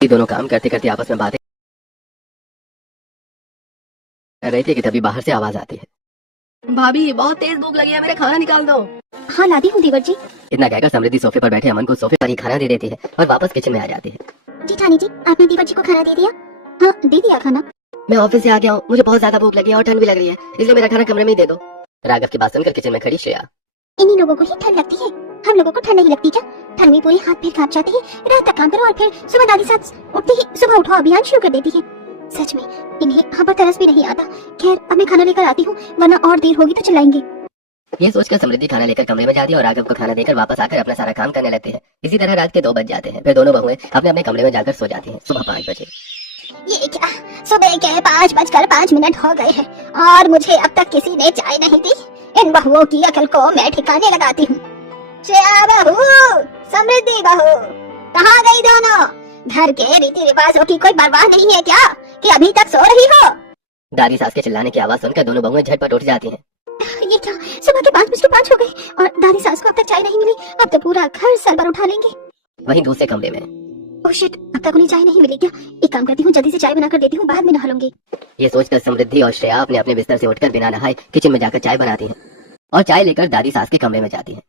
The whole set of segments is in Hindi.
ये दोनों काम करते करते आपस में बातें कर रहे थे कि तभी बाहर से आवाज आती है, भाभी बहुत तेज भूख लगी है, मेरा खाना निकाल दो। हाँ लादी हूँ देवर जी। इतना कहकर समृद्धि सोफे पर बैठे अमन को सोफे पर ही खाना दे देती है और वापस किचन में आ जाती है। जेठानी जी, आपने देवर जी को खाना दे दिया? हाँ दे दिया खाना। मैं ऑफिस से आ गया हूँ, मुझे बहुत ज्यादा भूख लगी है और ठंड भी लग रही है, इसलिए मेरा खाना कमरे में ही दे दो। राघव की बात सुनकर किचन में खड़ी श्रेया, इन्हीं लोगों को ही ठंड लगती है, हम लोगों को ठंड नहीं लगती क्या? ठंड में पूरे हाथ पैर कांप जाते हैं, रात तक काम करो और फिर सुबह दादी साथ उठते ही सुबह उठो अभियान शुरू कर देती है। सच में इन्हें हम पर तरस भी नहीं आता। खैर अब मैं खाना लेकर आती हूँ, वरना और देर होगी तो चिल्लाएंगे। ये सोचकर समृद्धि खाना लेकर कमरे में जाती है और राघव को खाना देकर वापस आकर अपना सारा काम करने लगती है। इसी तरह रात के 2 बज जाते हैं। फिर दोनों बहुएं अपने अपने कमरे में जाकर सो जाती हैं। सुबह 5 बजे। ये क्या, सुबह के 5:05 हो गए हैं और मुझे अब तक किसी ने चाय नहीं दी। इन बहुओं की अकल को मैं ठिकाने लगाती हूँ। श्रेया बहू, समृद्धि बहू, कहाँ गई दोनों? घर के रीति रिवाजों की कोई परवाह नहीं है क्या कि अभी तक सो रही हो? दादी सास के चिल्लाने की आवाज सुनकर दोनों बहुएं झटपट उठ जाती हैं। ये क्या, सुबह के 5:05 हो गए और दादी सास को अब तक चाय नहीं मिली। अब तो पूरा घर सर पर उठा लेंगे। वहीं दूसरे कमरे में, ओह शिट, अब तक उन्हें चाय नहीं मिली क्या? एक काम करती हूँ, जल्दी से चाय बनाकर देती हूँ, बाद में नहा लूंगी। ये सोचकर समृद्धि और श्रेया अपने अपने बिस्तर से उठकर बिना नहाए किचन में जाकर चाय बनाती हैं और चाय लेकर दादी सास के कमरे में जाती हैं।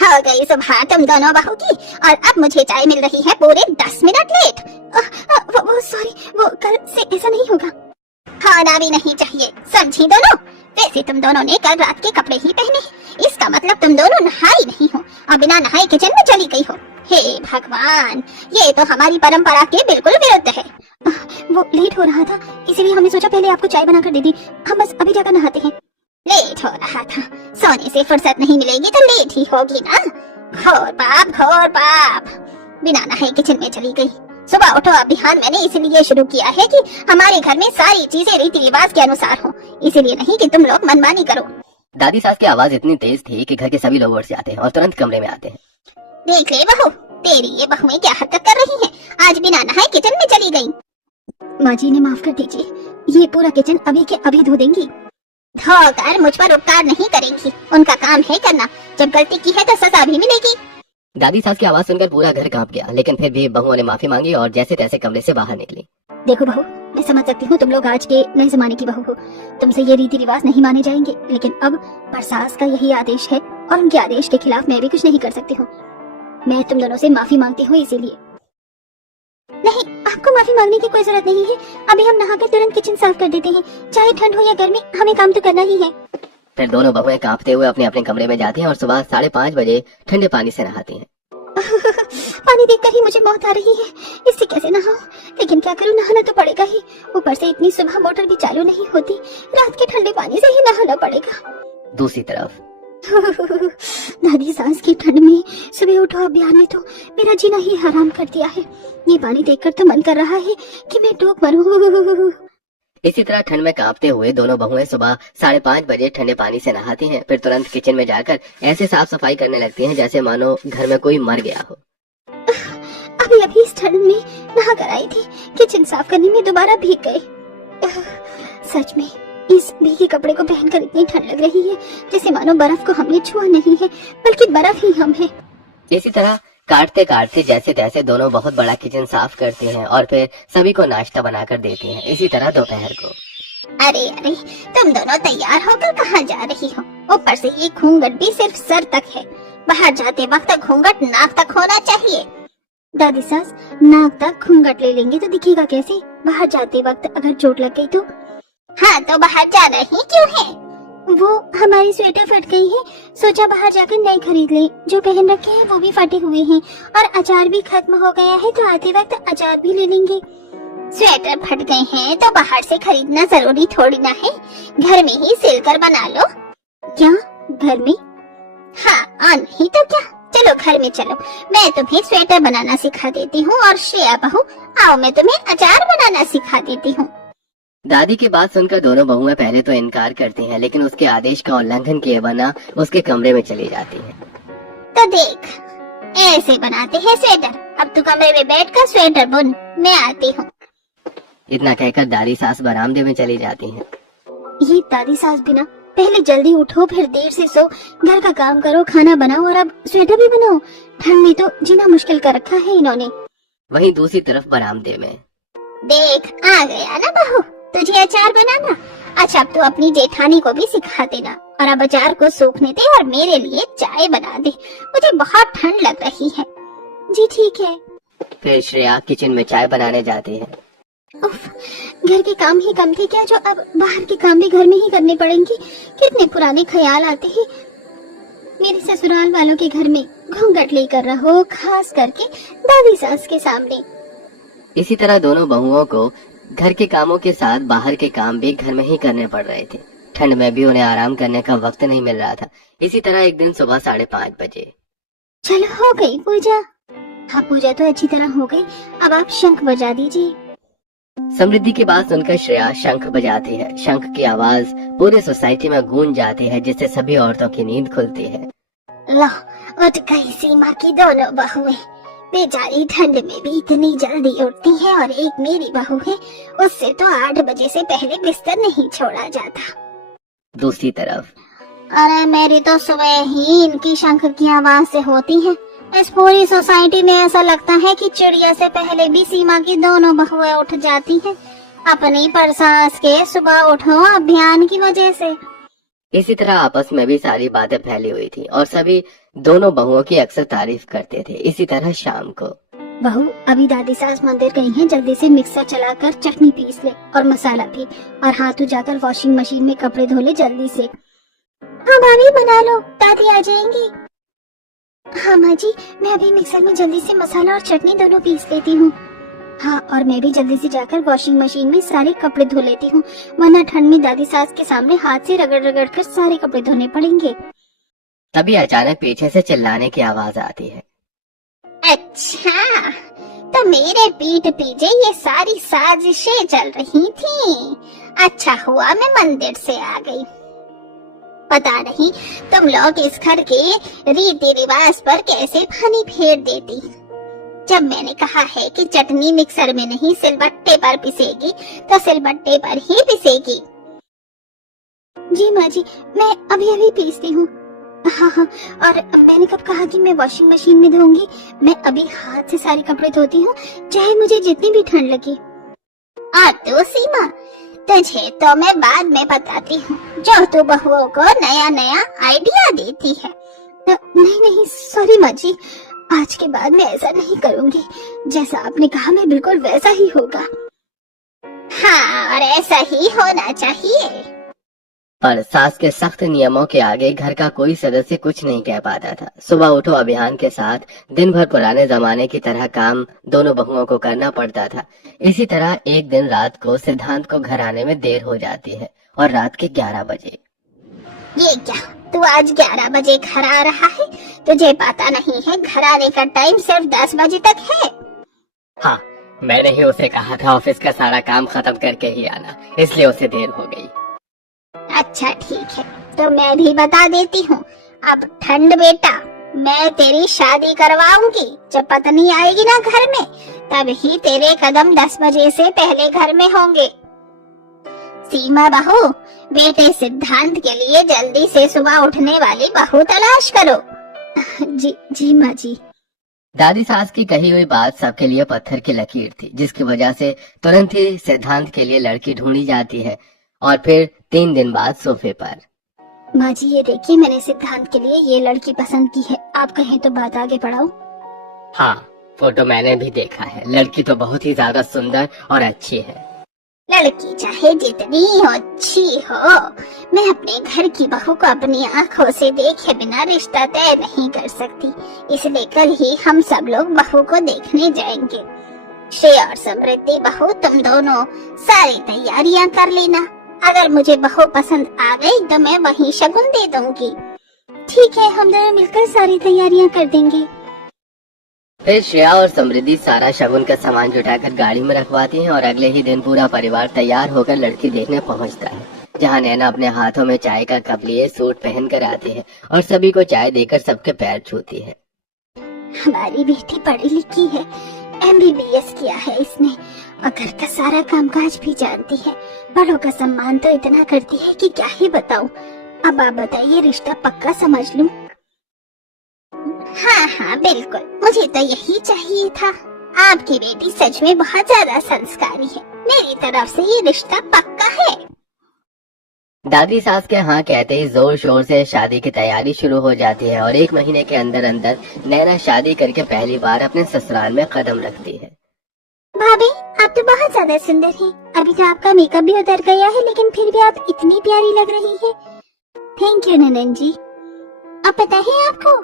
हो गई सुबह तुम दोनों बहू की और अब मुझे चाय मिल रही है पूरे 10 मिनट लेट। वो सॉरी, वो कल से ऐसा नहीं होगा। खाना भी नहीं चाहिए, समझी दोनों? वैसे तुम दोनों ने कल रात के कपड़े ही पहने, इसका मतलब तुम दोनों नहाई नहीं हो और बिना नहाए किचन में चली गई हो। हे भगवान, ये तो हमारी परंपरा के बिल्कुल विरुद्ध है। वो लेट हो रहा था, इसीलिए हमने सोचा पहले आपको चाय बनाकर दे दी। हम बस अभी जाकर नहाते हैं। लेट हो रहा था, सोने से फुर्सत नहीं मिलेगी तो लेट ही होगी ना। घोर पाप, घोर पाप। बिना नहाए किचन में चली गई। सुबह उठो अभियान मैंने इसीलिए शुरू किया है कि हमारे घर में सारी चीजें रीति रिवाज के अनुसार हो, इसीलिए नहीं कि तुम लोग मनमानी करो। दादी सास की आवाज इतनी तेज थी कि घर के सभी लोग उठ जाते हैं और तुरंत कमरे में आते हैं। देख ले बहू, तेरी ये बहुएं क्या हरकत कर रही हैं? आज बिना नहाए किचन में चली गई। माँ जी ने माफ कर दीजिए, ये पूरा किचन अभी के अभी धो देंगी। धोकर मुझ पर उपकार नहीं करेंगी, उनका काम है करना। जब गलती की है तो सजा भी मिलेगी। दादी सास की आवाज सुनकर पूरा घर कांप गया, लेकिन फिर भी बहुओं ने माफी मांगी और जैसे तैसे कमरे से बाहर निकली। देखो बहू, मैं समझ सकती हूँ तुम लोग आज के नए जमाने की बहू हो, तुमसे ये रीति रिवाज नहीं माने जाएंगे, लेकिन अब पर सास का यही आदेश है और उनके आदेश के खिलाफ मैं भी कुछ नहीं कर सकती हूँ। मैं तुम दोनों से माफी मांगती हूँ इसीलिए। नहीं, आपको माफी मांगने की कोई जरूरत नहीं है। अभी हम नहाकर तुरंत किचन साफ कर देते हैं, चाहे ठंड हो या गर्मी, हमें काम तो करना ही है। फिर दोनों बहुएं कांपते हुए अपने अपने कमरे में जाती हैं और सुबह 5:30 बजे ठंडे पानी से नहाती हैं। पानी देखकर ही मुझे मौत आ रही है, इससे कैसे नहाऊं? लेकिन क्या करूं, नहाना तो पड़ेगा ही। ऊपर से इतनी सुबह मोटर भी चालू नहीं होती, रात के ठंडे पानी से ही नहाना पड़ेगा। दूसरी तरफ दादी सास की ठंड में सुबह उठो अभियान ने तो मेरा जीना ही हराम कर दिया है। ये पानी देखकर तो मन कर रहा है कि मैं डूब मरूं। इसी तरह ठंड में कांपते हुए दोनों बहुएं सुबह 5:30 बजे ठंडे पानी से नहाती हैं। फिर तुरंत किचन में जाकर ऐसे साफ सफाई करने लगती हैं जैसे मानो घर में कोई मर गया हो। अभी अभी इस ठंड में नहा कर आई थी, किचन साफ करने में दोबारा भीग गए। सच में इस भीगे कपड़े को पहनकर इतनी ठंड लग रही है जैसे मानो बर्फ को हमने छुआ नहीं है, बल्कि बर्फ ही हम हैं। इसी तरह काटते काटते जैसे तैसे दोनों बहुत बड़ा किचन साफ करते हैं और फिर सभी को नाश्ता बनाकर देते हैं। इसी तरह दोपहर को। अरे अरे, तुम दोनों तैयार होकर कहाँ जा रही हो? ऊपर से ये घूंघट भी सिर्फ सर तक है, बाहर जाते वक्त घूंघट नाक तक होना चाहिए। दादी सास, नाक तक घूंघट ले लेंगे तो दिखेगा कैसे? बाहर जाते वक्त अगर चोट लग गई तो? हाँ तो बाहर जाना ही क्यों है? वो हमारी स्वेटर फट गई है, सोचा बाहर जाकर नई खरीद ले। जो पहन रखे हैं वो भी फटे हुए हैं और अचार भी खत्म हो गया है, तो आते वक्त अचार भी ले लेंगे। स्वेटर फट गए हैं तो बाहर से खरीदना जरूरी थोड़ी ना है, घर में ही सिल कर बना लो। क्या घर में? हाँ और नहीं तो क्या। चलो घर में चलो, मैं तुम्हें स्वेटर बनाना सिखा देती हूँ और श्रेया बहू आओ मैं तुम्हें अचार बनाना सिखा देती हूँ। दादी की बात सुनकर दोनों बहुएं पहले तो इनकार करती हैं, लेकिन उसके आदेश का उल्लंघन किए बिना उसके कमरे में चली जाती हैं। तो देख, ऐसे बनाते हैं स्वेटर। अब तू कमरे में बैठकर स्वेटर बुन, मैं आती हूँ। इतना कहकर दादी सास बरामदे में चली जाती हैं। ये दादी सास बिना, पहले जल्दी उठो फिर देर से सो, घर का काम करो, खाना बनाओ और अब स्वेटर भी बनाओ। ठंड में तो जीना मुश्किल कर रखा है इन्होंने। वहीं दूसरी तरफ बरामदे में देख आ गया ना बहू, तुझे अचार बनाना। अच्छा अब तू अपनी जेठानी को भी सिखा देना और अब अचार को सूखने दे और मेरे लिए चाय बना दे, मुझे बहुत ठंड लग रही है। जी ठीक है। फिर श्रेया किचन में चाय बनाने जाती है। उफ, घर के काम ही कम थे क्या जो अब बाहर के काम भी घर में ही करने पड़ेंगे। कितने पुराने ख्याल आते हैं। मेरे ससुराल वालों के घर में घूंघट लेकर रहो, खास करके दादी सास के सामने। इसी तरह दोनों बहुओं को घर के कामों के साथ बाहर के काम भी घर में ही करने पड़ रहे थे। ठंड में भी उन्हें आराम करने का वक्त नहीं मिल रहा था। इसी तरह एक दिन सुबह 5:30 बजे। चलो हो गई पूजा। हाँ पूजा तो अच्छी तरह हो गई, अब आप शंख बजा दीजिए। समृद्धि की बात सुनकर श्रेया शंख बजाती है। शंख की आवाज पूरी सोसाइटी में गूंज जाती है, जिससे सभी औरतों की नींद खुलती है। लो उठ गई सीमा की दोनों बहुएं। बेचारी ठंड में भी इतनी जल्दी उठती है और एक मेरी बहू है, उससे तो 8 बजे से पहले बिस्तर नहीं छोड़ा जाता। दूसरी तरफ अरे मेरी तो सुबह ही इनकी शंख की आवाज से होती है। इस पूरी सोसाइटी में ऐसा लगता है कि चिड़िया से पहले भी सीमा की दोनों बहुएं उठ जाती हैं, अपनी परसास के सुबह उठो अभियान की वजह से। इसी तरह आपस में भी सारी बातें फैली हुई थी और सभी दोनों बहुओं की अक्सर तारीफ करते थे। इसी तरह शाम को बहू अभी दादी सास मंदिर गई हैं, जल्दी से मिक्सर चलाकर चटनी पीस ले और मसाला भी, और हाँ तू जाकर वॉशिंग मशीन में कपड़े धो ले जल्दी से। हाँ भाभी बना लो, दादी आ जाएंगी। हाँ माँ जी, मैं अभी मिक्सर में जल्दी से मसाला और चटनी दोनों पीस लेती हूँ। हाँ और मैं भी जल्दी से जाकर वॉशिंग मशीन में सारे कपड़े धो लेती हूँ, वरना ठंड में दादी सास के सामने हाथ से रगड़ रगड़ कर सारे कपड़े धोने पड़ेंगे। तभी अचानक पीछे से चिल्लाने की आवाज आती है। अच्छा तो मेरे पीठ पीछे ये सारी साजिशें चल रही थी। अच्छा हुआ मैं मंदिर से आ गई। पता नहीं तुम लोग इस घर के रीति रिवाज पर कैसे पानी फेर देती। जब मैंने कहा है कि चटनी मिक्सर में नहीं सिलबट्टे पर पिसेगी तो सिलबट्टे पर ही पिसेगी। जी माँ जी, मैं अभी अभी पीसती हूँ। हाँ हाँ, और मैंने कब कहा कि मैं वॉशिंग मशीन में धोऊंगी। मैं अभी हाथ से सारे कपड़े धोती हूँ, चाहे मुझे जितनी भी ठंड लगे। और तू सीमा, तुझे तो मैं बाद में बताती हूँ, जो तू बहुओं को नया नया आइडिया देती है। नहीं नहीं सॉरी माँ जी, आज के बाद मैं ऐसा नहीं करूँगी। जैसा आपने कहा मैं बिल्कुल वैसा ही होगा। हाँ और ऐसा ही होना चाहिए। पर सास के सख्त नियमों के आगे घर का कोई सदस्य कुछ नहीं कह पाता था। सुबह उठो अभियान के साथ दिन भर पुराने जमाने की तरह काम दोनों बहुओं को करना पड़ता था। इसी तरह एक दिन रात को सिद्धांत को घर आने में देर हो जाती है और रात के 11 बजे। ये क्या, तू आज 11 बजे घर आ रहा है? तुझे पता नहीं है घर आने का टाइम सिर्फ 10 बजे तक है। हाँ, मैंने ही उसे कहा था ऑफिस का सारा काम खत्म करके ही आना, इसलिए उसे देर हो गई। अच्छा ठीक है, तो मैं भी बता देती हूँ। अब ठंड बेटा, मैं तेरी शादी करवाऊंगी। जब पत्नी आएगी ना घर में, तब ही तेरे कदम 10 बजे से पहले घर में होंगे। सीमा बहू, बेटे सिद्धांत के लिए जल्दी से सुबह उठने वाली बहू तलाश करो। जी माँ जी। दादी सास की कही हुई बात सबके लिए पत्थर की लकीर थी, जिसकी वजह से तुरंत ही सिद्धांत के लिए लड़की ढूंढी जाती है और फिर 3 दिन बाद सोफे पर। माँ जी ये देखिए, मैंने सिद्धांत के लिए ये लड़की पसंद की है, आप कहें तो बात आगे बढ़ाऊं? हाँ, फोटो मैंने भी देखा है। लड़की तो बहुत ही ज्यादा सुंदर और अच्छी है। लड़की चाहे जितनी अच्छी हो, मैं अपने घर की बहू को अपनी आंखों से देखे बिना रिश्ता तय नहीं कर सकती। इसलिए कल ही हम सब लोग बहू को देखने जाएंगे। श्रेया और समृद्धि बहू, तुम दोनों सारी तैयारियां कर लेना। अगर मुझे बहू पसंद आ गई तो मैं वहीं शगुन दे दूंगी। ठीक है, हम दोनों मिलकर सारी तैयारियां कर देंगे। फिर श्रेया और समृद्धि सारा शगुन का सामान जुटाकर गाड़ी में रखवाती हैं और अगले ही दिन पूरा परिवार तैयार होकर लड़की देखने पहुंचता है, जहां नैना अपने हाथों में चाय का कप लिए सूट पहन कर आती है और सभी को चाय देकर सबके पैर छूती है। हमारी बेटी पढ़ी लिखी है, MBBS किया है इसने, और घर का सारा कामकाज भी जानती है। बड़ों का सम्मान तो इतना करती है कि क्या ही बताऊं। अब आप बताइए, रिश्ता पक्का समझ लूं? हाँ हाँ बिल्कुल, मुझे तो यही चाहिए था। आपकी बेटी सच में बहुत ज्यादा संस्कारी है। मेरी तरफ से ये रिश्ता पक्का है। दादी सास के हाँ कहते ही जोर शोर से शादी की तैयारी शुरू हो जाती है और 1 महीने के अंदर अंदर नैना शादी करके पहली बार अपने ससुराल में कदम रखती है। भाभी, आप तो बहुत ज्यादा सुंदर हैं। अभी तो आपका मेकअप भी उतर गया है, लेकिन फिर भी आप इतनी प्यारी लग रही है। थैंक यू ननन जी। अब पता है आपको?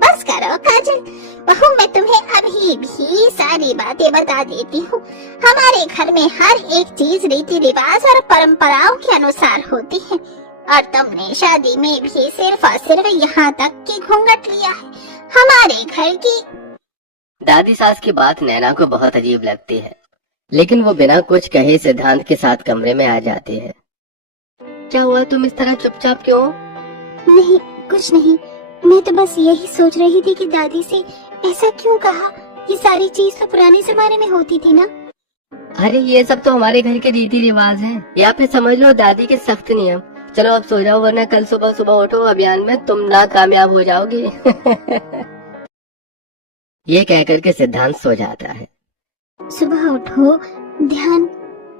बस करो काजल, बहू मैं तुम्हें अभी भी सारी बातें बता देती हूँ। हमारे घर में हर एक चीज रीति रिवाज और परंपराओं के अनुसार होती है, और तुमने शादी में भी सिर्फ और सिर्फ यहाँ तक कि घूंघट लिया है। हमारे घर की दादी सास की बात नैना को बहुत अजीब लगती है, लेकिन वो बिना कुछ कहे सिद्धांत के साथ कमरे में आ जाती है। क्या हुआ, तुम इस तरह चुपचाप क्यों? नहीं, कुछ नहीं। मैं तो बस यही सोच रही थी कि दादी से ऐसा क्यों कहा। ये सारी चीज तो पुराने जमाने में होती थी ना। अरे ये सब तो हमारे घर के रीति रिवाज हैं, या फिर समझ लो दादी के सख्त नियम। चलो अब सो जाओ, वरना कल सुबह सुबह उठो अभियान में तुम नाकामयाब हो जाओगे। ये कहकर के सिद्धांत सो जाता है। सुबह उठो, ध्यान,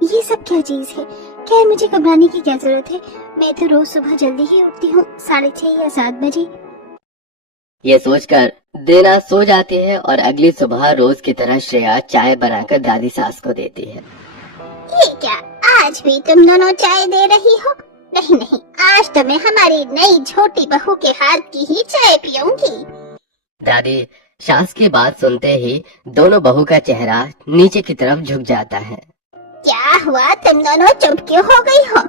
ये सब क्या चीज है? क्या मुझे घबराने की क्या जरूरत है? मैं तो रोज सुबह जल्दी ही उठती हूँ, 6:30 या 7 बजे। ये सोचकर देना सो जाती है और अगली सुबह रोज की तरह श्रेया चाय बनाकर दादी सास को देती है। ये क्या, आज भी तुम दोनों चाय दे रही हो? नहीं नहीं, आज तो मैं हमारी नई छोटी बहू के हाथ की ही चाय पीऊंगी। दादी सास की बात सुनते ही दोनों बहू का चेहरा नीचे की तरफ झुक जाता है। क्या हुआ, तुम दोनों चुप क्यों हो गई हो?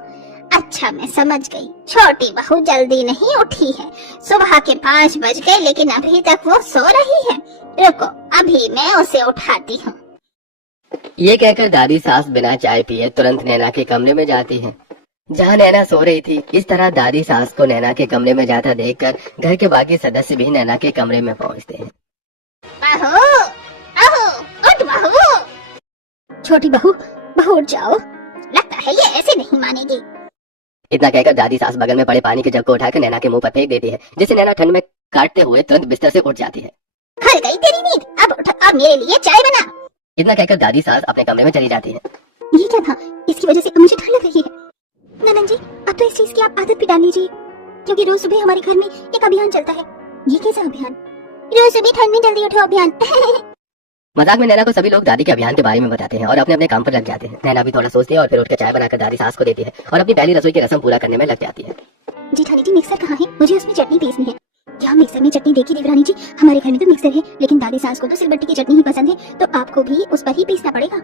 अच्छा, मैं समझ गई, छोटी बहू जल्दी नहीं उठी है। सुबह के 5 बज गए, लेकिन अभी तक वो सो रही है। रुको, अभी मैं उसे उठाती हूँ। ये कहकर दादी सास बिना चाय पिए तुरंत नैना के कमरे में जाती है, जहाँ नैना सो रही थी। इस तरह दादी सास को नैना के कमरे में जाता देखकर घर के बाकी सदस्य भी नैना के कमरे में पहुँचते हैं। बहू, बहू, उठ बहू। छोटी बहू, बहू उठ जाओ। लगता है ये ऐसे नहीं मानेगी। इतना कहकर दादी सास बगल में पड़े पानी के जग को उठाकर नैना के मुंह पर फेंक देती है, जिससे नैना ठंड में काटते हुए तुरंत बिस्तर से उठ जाती है। खुल गई तेरी नींद, अब उठ, अब मेरे लिए चाय बना। इतना कहकर दादी सास अपने कमरे में चली जाती है। ये क्या था? इसकी वजह से मुझे ठंड लग रही है। ननन जी, अब तो इस चीज की आप आदत भी डाल लीजिए, क्योंकि रोज सुबह हमारे घर में एक अभियान चलता है। ये कैसा अभियान? रोज सुबह ठंड में जल्दी उठो अभियान। मजाक में नैना को सभी लोग दादी के अभियान के बारे में बताते हैं और अपने अपने काम पर लग जाते हैं। नैना भी थोड़ा सोचती है और फिर उठकर चाय बनाकर दादी सास को देती है और अपनी पहली रसोई की रस्म पूरा करने में लग जाती है। जेठानी जी, मिक्सर कहाँ है? मुझे उसमें चटनी पीसनी है। क्या मिक्सर में चटनी देखी देवरानी जी? हमारे घर में तो मिक्सर है, लेकिन दादी सास को तो सिलबट्टी की चटनी ही पसंद है, तो आपको भी उस पर ही पीसना पड़ेगा।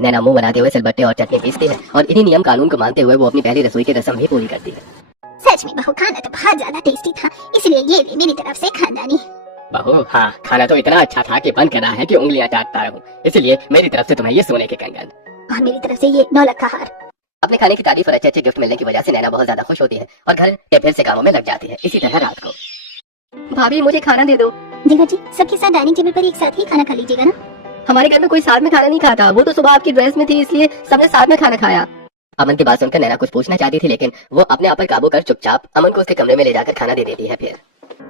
नैना मुंह बनाते हुए सिलबट्टे और चटनी पीसती है और इन्हीं नियम कानून को मानते हुए वो अपनी पहली रसोई की रस्म भी पूरी करती है। सच में बहू, खाना तो बहुत ज्यादा टेस्टी था, इसलिए ये भी मेरी तरफ से खानदानी। बहू, हाँ, खाना तो इतना अच्छा था कि मन कर रहा है कि उंगलियां चाटता रहूं, इसलिए मेरी तरफ से तुम्हें ये सोने के कंगन और मेरी तरफ से ये 9 लाख का हार। अपने खाने की तारीफ और अच्छे अच्छे गिफ्ट मिलने की वजह से नैना बहुत ज्यादा खुश होती है और घर के फिर से कामों में लग जाती है। इसी तरह रात को, भाभी मुझे खाना दे दो। देवर जी, सबके साथ डाइनिंग टेबल पर एक साथ ही खाना खा लीजिएगा ना। हमारे घर में कोई साथ में खाना नहीं खाता, वो तो सुबह आपकी ड्रेस में थी इसलिए सबने साथ में खाना खाया। अमन की बात सुनकर नैना कुछ पूछना चाहती थी, लेकिन वो अपने आप पर काबू कर चुपचाप अमन को उसके कमरे में ले जाकर खाना दे देती है। फिर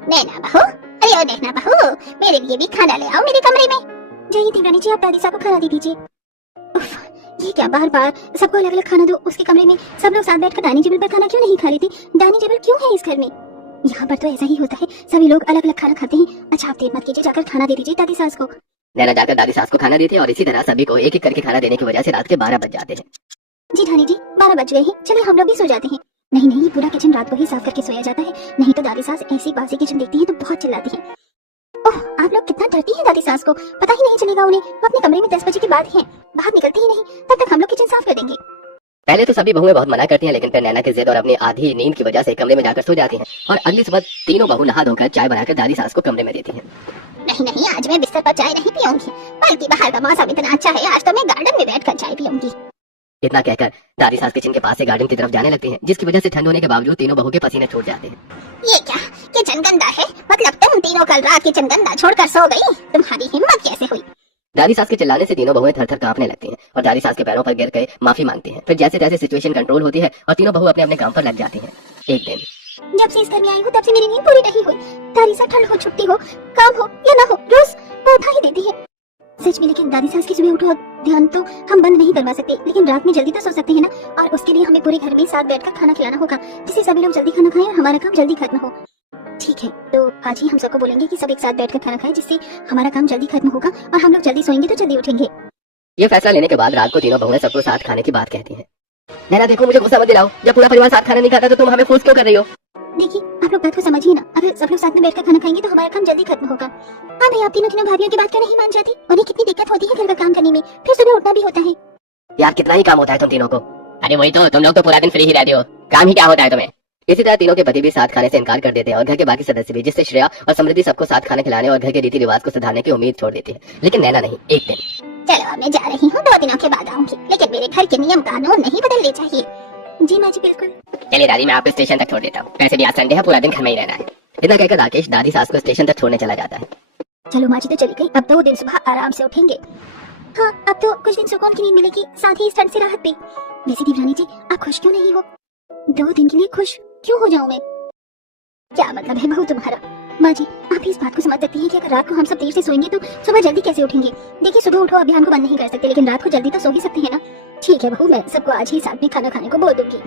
नैना बहू, अरे ओ नैना बहू, मेरे लिए भी खाना ले आओ मेरे कमरे में। जाइए देवरानी जी, आप दादी साहब को खाना दे दीजिए। उफ, ये क्या बार बार सबको अलग अलग खाना दो उसके कमरे में? सब लोग साथ बैठकर डाइनिंग टेबल पर खाना क्यों नहीं खा लेते? डाइनिंग टेबल क्यों है इस घर में? यहाँ पर तो ऐसा ही होता है, सभी लोग अलग अलग खाना खाते हैं। अच्छा, आप देर मत कीजिए, जाकर खाना दे दीजिए दादी सास को। नैना जाकर दादी सास को खाना देती है और इसी तरह सभी को एक एक करके खाना देने की वजह से रात के 12 बज जाते हैं। जी ठानी जी, 12 बज गए हैं, चलिए हम लोग भी सो जाते हैं। नहीं नहीं, पूरा किचन रात को ही साफ करके सोया जाता है, नहीं तो दादी सास ऐसी बासी किचन देखती है तो बहुत चिल्लाती है। ओह, आप लोग कितना डरती हैं दादी सास को, पता ही नहीं चलेगा उन्हें। वो अपने कमरे में 10 बजे के बाद हैं, बाहर निकलती ही नहीं, तब तक हम लोग किचन साफ कर देंगे। पहले तो सभी बहुएं बहुत मना करती हैं, लेकिन फिर नैना की जिद और अपनी आधी नींद की वजह से कमरे में जाकर सो जाती हैं और अगली सुबह तीनों बहू नहा धोकर चाय बनाकर दादी सास को कमरे में देती हैं। नहीं नहीं, आज मैं बिस्तर पर चाय नहीं पीऊंगी, बल्कि बाहर का मौसम इतना अच्छा है, आज तो मैं गार्डन में बैठकर चाय पीऊंगी। इतना कहकर दादी सास किचन के पास से गार्डन की तरफ जाने लगती हैं, जिसकी वजह से ठंड होने के बावजूद तीनों बहू के पसीने छूट जाते हैं। ये क्या, किचन गंदा है? मतलब तुम तीनों कल रात किचन गंदा छोड़कर सो गई? तुम्हारी हिम्मत कैसे हुई? दादी सास के चिल्लाने से तीनों बहुएं थर-थर कांपने लगती हैं और दादी सास के पैरों पर गिर कर माफी मांगती हैं। फिर जैसे तैसे सिचुएशन कंट्रोल होती है और तीनों बहू अपने अपने काम पर लग जाती हैं। एक दिन जब से इस घर में आई हूँ तब से मेरी नींद पूरी नहीं हुई। दादी सा ठंड हो, छुट्टी हो, काम हो या ना हो, रोज वो उठा ही देती है। सच में, लेकिन दादी सास की सुबह उठो ध्यान तो हम बंद नहीं करवा सकते, लेकिन रात में जल्दी तो सो सकते हैं ना। और उसके लिए हमें पूरे घर में साथ बैठकर खाना खिलाना होगा, जिससे सभी लोग जल्दी खाना खाएं और हमारा काम जल्दी खत्म हो। ठीक है, तो आज ही हम सबको बोलेंगे कि सब एक साथ बैठकर खाना खाएं, जिससे हमारा काम जल्दी खत्म होगा और हम लोग जल्दी सोएंगे तो जल्दी उठेंगे। ये फैसला लेने के बाद रात को तीनों बहुएं सबको साथ खाने की बात कहती हैं। नैना देखो, मुझे गुस्सा मत दिलाओ, जब पूरा परिवार साथ खाना नहीं खाता तो तुम हमें फोर्स क्यों कर रही हो? देखिए, आप लोग बात को समझिए ना, अगर सब लोग साथ में बैठकर खाना खाएंगे तो हमारा काम जल्दी खत्म होगा। हाँ भाई, आप तीनों भाभियों की बात क्यों नहीं मान जाती? उन्हें कितनी दिक्कत होती है घर का काम करने में, फिर सुबह उठना भी होता है। यार कितना ही काम होता है तुम तीनों को। अरे वही तो, तुम लोग तो पूरा दिन फ्री ही रहते हो, काम ही क्या होता है तुम्हें। इसी तरह तीनों के पति भी साथ खाने से इनकार कर देते हैं और घर के बाकी सदस्य भी, जिससे श्रेया और समृद्धि सबको साथ खाना खिलाने और घर के रीति रिवाज को सुधारने की उम्मीद छोड़ देती है। लेकिन नैना नहीं, एक दिन। चलो अब मैं जा रही हूँ, 2 दिनों के बाद आऊंगी, लेकिन मेरे घर के नियम कानून नहीं बदलने चाहिए। जी माँ जी, बिल्कुल। चलिए दादी, मैं आपको स्टेशन तक छोड़ देता हूँ, वैसे भी आज संडे है, पूरा दिन घर में ही रहना है। इतना कहकर राकेश दादी सास को स्टेशन तक छोड़ने चला जाता है। चलो माँ जी तो चली गई, अब 2 दिन सुबह आराम से उठेंगे। हाँ, अब तो कुछ दिन सुकून की नींद मिलेगी, साथ ही इस ठंड से राहत भी। वैसे देवरानी जी, आप खुश क्यों नहीं हो? 2 दिन के लिए खुश क्यों हो जाऊं मैं? क्या मतलब है बहू तुम्हारा? माँ जी, आप इस बात को समझ सकती हैं कि अगर रात को हम सब देर से सोएंगे तो सुबह जल्दी कैसे उठेंगे? देखिए, सुबह उठो अभियान को बंद नहीं कर सकते, लेकिन रात को जल्दी तो सो ही सकते हैं ना। ठीक है बहू, मैं सबको आज ही साथ में खाना खाने को बोल दूंगी।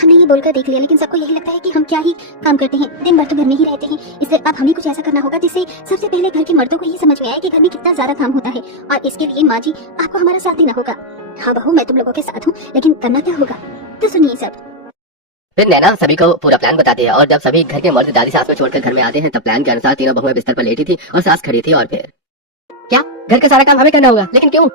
हमने ये बोलकर देख लिया, लेकिन सबको यही लगता है कि हम क्या ही काम करते हैं, दिन भर तो घर में ही रहते हैं। इसलिए अब हमें कुछ ऐसा करना होगा जिससे सबसे पहले घर के मर्दों को ये समझ में आए कि घर में कितना ज्यादा काम होता है। और इसके लिए माँ जी, आपको हमारा साथ देना होगा। हाँ बहू, मैं तुम लोगों के साथ हूँ, लेकिन करना क्या होगा तो सुनिए सब। फिर नैना सभी को पूरा प्लान बताती है और जब सभी घर के मर्द दादी सास को छोड़कर घर में आते हैं तब प्लान के अनुसार तीनों बहुएं बिस्तर पर लेटी थी और सास खड़ी थी। और फिर क्या घर का सारा काम हमें करना होगा? लेकिन क्यों?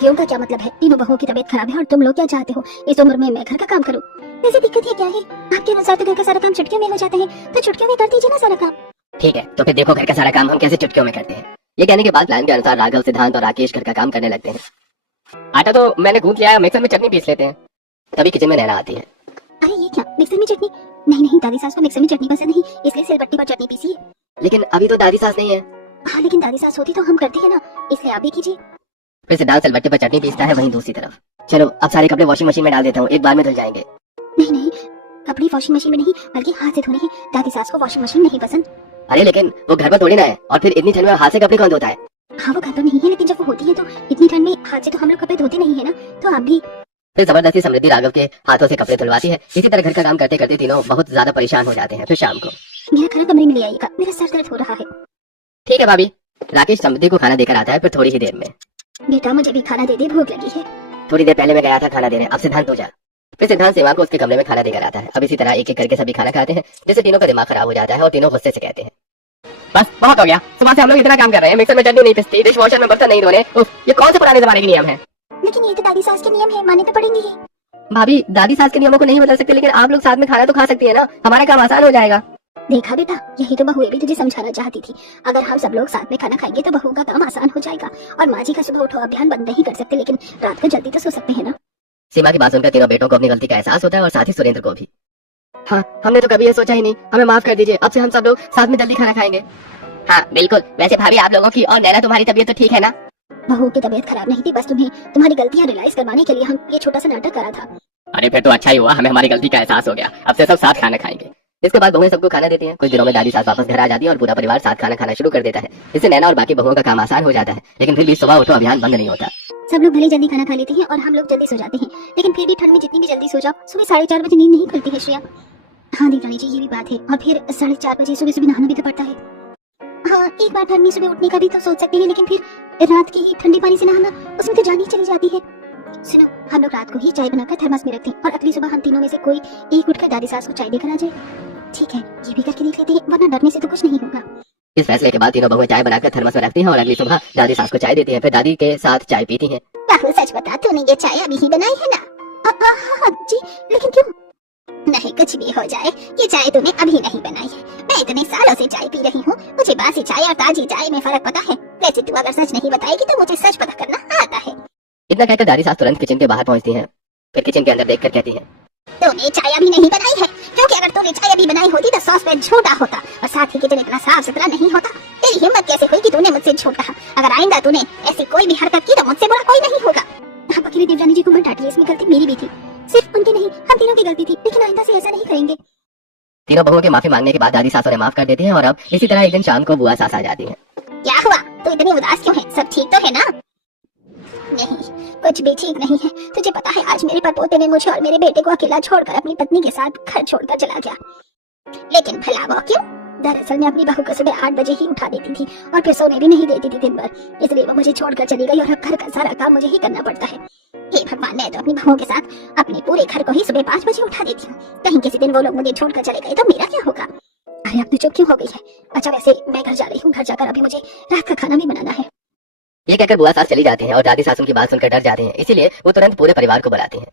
क्यों का क्या मतलब है? तीनों बहुओं की तबीयत खराब है और तुम लोग क्या चाहते हो इस उम्र में मैं घर का काम करूं? वैसे दिक्कत है क्या है? आपके अनुसार तो घर का सारा काम चुटकियों में हो जाता है, तो चुटकियों में कर दीजिए ना सारा काम। ठीक है, तो फिर देखो घर का सारा काम हम कैसे चुटकियों में करते हैं। ये कहने के बाद प्लान के अनुसार राघव, सिद्धांत और राकेश घर का काम करने लगते हैं। आटा तो मैंने गूंथ लिया है, मिक्सर में चटनी पीस लेते हैं। तभी किचन में नैना आती है। अरे ये क्या, मिक्सर में चटनी? नहीं, दादी सास को मिक्सर में चटनी पसंद नहीं, इसलिए सिलबट्टी पर चटनी पीसी है। लेकिन अभी तो दादी सास नहीं है। हाँ, लेकिन दादी सास होती तो हम करते हैं ना, इसलिए आप भी कीजिए। फिर सिद्धांत सिलबट्टे पर चटनी पीसता है, वहीं दूसरी तरफ। चलो अब सारे कपड़े वॉशिंग मशीन में डाल देता हूँ, एक बार में धुल जाएंगे। नहीं, कपड़े वॉशिंग मशीन में नहीं बल्कि हाथ से धोने हैं। दादी सास को वॉशिंग मशीन नहीं पसंद। अरे लेकिन वो घर पर थोड़ी ना है, और फिर इतनी ठंड में हाथ से कपड़े कौन धोता है? हाँ वो घर पर नहीं है, लेकिन जब वो होती है तो इतनी ठंड में हाथ से तो हम लोग कपड़े धोते नहीं है ना, तो आप भी। फिर जबरदस्ती समृद्धि राघव के हाथों से कपड़े धुलवाती है। इसी तरह घर का काम करते करते तीनों बहुत ज्यादा परेशान हो जाते हैं। फिर शाम को मेरा खाना कमरे में ले आइएगा, मेरा सर दर्द हो रहा है। ठीक है भाभी। राकेश समृद्धि को खाना देकर आता है, फिर थोड़ी ही देर में। बेटा मुझे भी खाना दे दे, भूख लगी है। थोड़ी देर पहले मैं गया था खाना देने, अब सिद्धांत हो जा। फिर सिद्धांत सेवा को उसके कमरे में खाना देकर आता है। अब इसी तरह एक एक करके सभी खाना खाते हैं, जिससे तीनों का दिमाग खराब हो जाता है और तीनों गुस्से से कहते हैं, बस बहुत हो गया, सुबह से हम लोग इतना काम कर रहे हैं, मिक्सर में चटनी नहीं पिसती, डिश वॉशर में बर्तन नहीं धोने, ये कौन से पुराने जमाने के नियम है? लेकिन ये तो दादी सास के नियम है, मानने तो पड़ेंगे ही। भाभी, दादी सास के नियमों को नहीं बदल सकते, लेकिन आप लोग साथ में खाना तो खा सकती है ना, हमारा काम आसान हो जाएगा। देखा बेटा, यही तो बहुएं भी तुझे समझाना चाहती थी। अगर हम सब लोग साथ में खाना खाएंगे तो बहू का काम आसान हो जाएगा। और माँ जी का सुबह उठो अभियान बंद नहीं कर सकते, लेकिन रात को जल्दी तो सो सकते हैं ना। सीमा की बात सुनकर तीनों बेटों को अपनी गलती का एहसास होता है और साथ ही सुरेंद्र को भी। हाँ, हमने तो कभी ये सोचा ही नहीं, हमें माफ कर दीजिए, अब से हम सब लोग साथ में जल्दी खाना खाएंगे। हाँ बिल्कुल, वैसे भाभी आप लोगों की और नैना तुम्हारी तबीयत तो ठीक है ना? बहू की तबीयत खराब नहीं थी, बस तुम्हें तुम्हारी गलतियाँ रियलाइज करवाने के लिए हम ये छोटा सा नाटक करा था। अरे फिर तो अच्छा ही हुआ, हमें हमारी गलती का एहसास हो गया, अब से सब साथ खाना खाएंगे। इसके बाद बहुएं सबको खाना देती हैं। कुछ दिनों में दादी सास वापस घर आ जाती है और पूरा परिवार साथ खाना खाना शुरू कर देता है। इससे नैना और बाकी बहुओं का काम आसान हो जाता है, लेकिन फिर भी सुबह उठो अभियान बंद नहीं होता। सब लोग भले जल्दी खाना खा लेते हैं और हम लोग जल्दी सो जाते हैं, लेकिन फिर भी ठंड में जितनी भी जल्दी सो जाओ, सुबह 4:30 बजे नींद नहीं खुलती है श्रेया। हाँ देवरानी जी, ये भी बात है। और फिर 4:30 बजे सुबह सुबह नहाना भी तो पड़ता है। हाँ, एक बार ठंड में सुबह उठने का भी तो सोच सकते हैं, लेकिन फिर रात के ही ठंडे पानी से नहाना, उसमें तो जान ही चली जाती है। सुनो, हम लोग रात को ही चाय बनाकर थर्मस में रखते हैं और अगली सुबह हम तीनों में से कोई एक उठकर दादी सास को चाय देकर आ जाए। ठीक है, ये भी करके देख लेते हैं, वरना डरने से तो कुछ नहीं होगा। इस फैसले के बाद तीनों बहुएं चाय बनाकर थर्मस में रखती हैं और अगली सुबह दादी सास को चाय देती हैं, फिर दादी के साथ चाय पीती हैं। राहुल सच बता, तूने ये चाय अभी ही बनाई है ना? हाँ जी, लेकिन क्यों? नहीं, कुछ भी हो जाए, ये चाय तूने अभी नहीं बनाई है। मैं इतने सालों से चाय पी रही हूँ, मुझे बासी चाय और ताजी चाय में फर्क पता है। वैसे तू अगर सच नहीं बताएगी तो मुझे सच पता करना आता है। इतना कहकर दादी सास तुरंत किचन के बाहर पहुंचती हैं, फिर किचन के अंदर देखकर कहती हैं, तूने चाय अभी नहीं बनाई है, क्योंकि अगर तूने चाय अभी बनाई होती तो सॉसपैन छोटा होता और साथ ही किचन इतना साफ सुथरा नहीं होता। तेरी हिम्मत कैसे हुई कि तूने मुझसे झूठ कहा? अगर आइंदा तूने ऐसी कोई भी हरकत की तो मुझसे बुरा कोई नहीं होगा। आप अकेले देवरानी जी को मत डांटिए, इसमें गलती मेरी भी थी, सिर्फ उनकी नहीं, हम तीनों की गलती थी, लेकिन आइंदा से ऐसा नहीं करेंगे। तीनों बहुओं के माफी मांगने के बाद दादी सासों ने माफ कर देती हैं और अब इसी तरह एक दिन शाम को बुआ सास आ जाती हैं। क्या हुआ? तू इतनी उदास क्यों है? सब ठीक तो है ना? नहीं, कुछ भी ठीक नहीं है। तुझे पता है आज मेरे परपोते ने मुझे और मेरे बेटे को अकेला छोड़कर अपनी पत्नी के साथ घर छोड़कर चला गया। लेकिन भला वो क्यों? दरअसल मैं अपनी बहू को सुबह 8 बजे ही उठा देती थी और फिर सोने भी नहीं देती थी दिन भर, इसलिए वो मुझे छोड़कर चली गई और अब घर का सारा काम मुझे ही करना पड़ता है। हे भगवान, मैं तो अपनी बहू के साथ अपने पूरे घर को ही सुबह 5 बजे उठा देती हूँ। कहीं किसी दिन वो लोग मुझे छोड़कर चले गए तो मेरा क्या होगा? अरे अब तू चुप क्यों हो गई है? अच्छा वैसे मैं घर जा रही हूँ, घर जाकर अभी मुझे रात का खाना भी बनाना है। ये कहकर बुआ सास चली जाती हैं और दादी सासू की बात सुनकर डर जाते हैं, इसीलिए वो तुरंत पूरे परिवार को बुलाती हैं।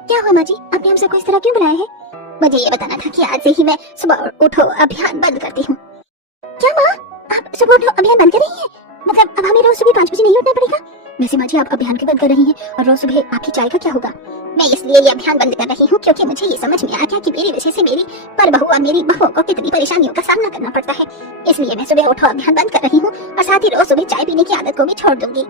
क्या हुआ माँ जी, आपने हम सबको इस तरह क्यों बुलाया है? मुझे ये बताना था कि आज से ही मैं सुबह उठो अभियान बंद करती हूँ। क्या माँ, आप सुबह उठो अभियान बंद कर रही हैं? मतलब अब हमें रोज सुबह 5 बजे नहीं उठना पड़ेगा? वैसे माँ जी आप अभियान क्यों बंद कर रही हैं और रोज सुबह आपकी चाय का क्या होगा? मैं इसलिए ये अभियान बंद कर रही हूँ क्योंकि मुझे ये समझ में आ गया कि मेरी वजह से मेरी पर बहू और मेरी बहू को कितनी परेशानियों का सामना करना पड़ता है। इसलिए मैं सुबह उठो अभियान बंद कर रही हूँ और साथ ही रोज सुबह चाय पीने की आदत को भी छोड़ दूंगी।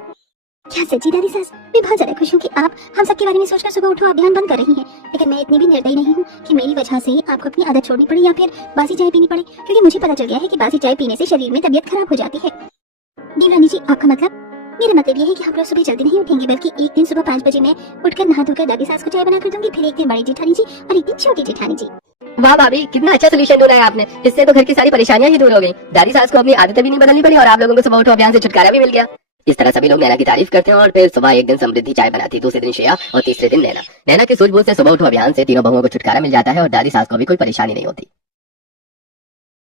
क्या सच्ची दादी सास? मैं बहुत ज्यादा खुश हूँ कि आप हम सबके बारे में सोचकर सुबह उठो अभियान बंद कर रही हैं, लेकिन मैं इतनी भी निर्दयी नहीं हूँ कि मेरी वजह से आपको अपनी आदत छोड़नी पड़े या फिर बासी चाय पीनी पड़े, क्योंकि मुझे पता चल गया है कि बासी चाय पीने से शरीर में तबीयत खराब हो जाती है। देवरानी जी आपका मतलब? मेरा मतलब ये है कि हम रोज सुबह जल्दी नहीं उठेंगे, बल्कि एक दिन सुबह 5 बजे मैं उठकर नहा धोकर दादी सास को चाय बना कर दूंगी, फिर एक दिन बड़ी जेठानी जी और एक दिन छोटी जेठानी जी। वाह भाभी, कितना अच्छा सोल्यूशन ढूंढा है आपने। इससे तो घर की सारी परेशानियां ही दूर हो गई। दादी सास को अपनी आदतें भी नहीं बदलनी पड़ी और आप लोगों को सुबह उठो अभियान से छुटकारा भी मिल गया। इस तरह सभी लोग नैना की तारीफ करते हैं और फिर सुबह एक दिन समृद्धि चाय बनाती, दूसरे दिन श्रेया और तीसरे दिन नैना। नैना के सूझबूझ से सुबह उठो अभियान से तीनों बहुओं को छुटकारा मिल जाता है और दादी सास को भी कोई परेशानी नहीं होती।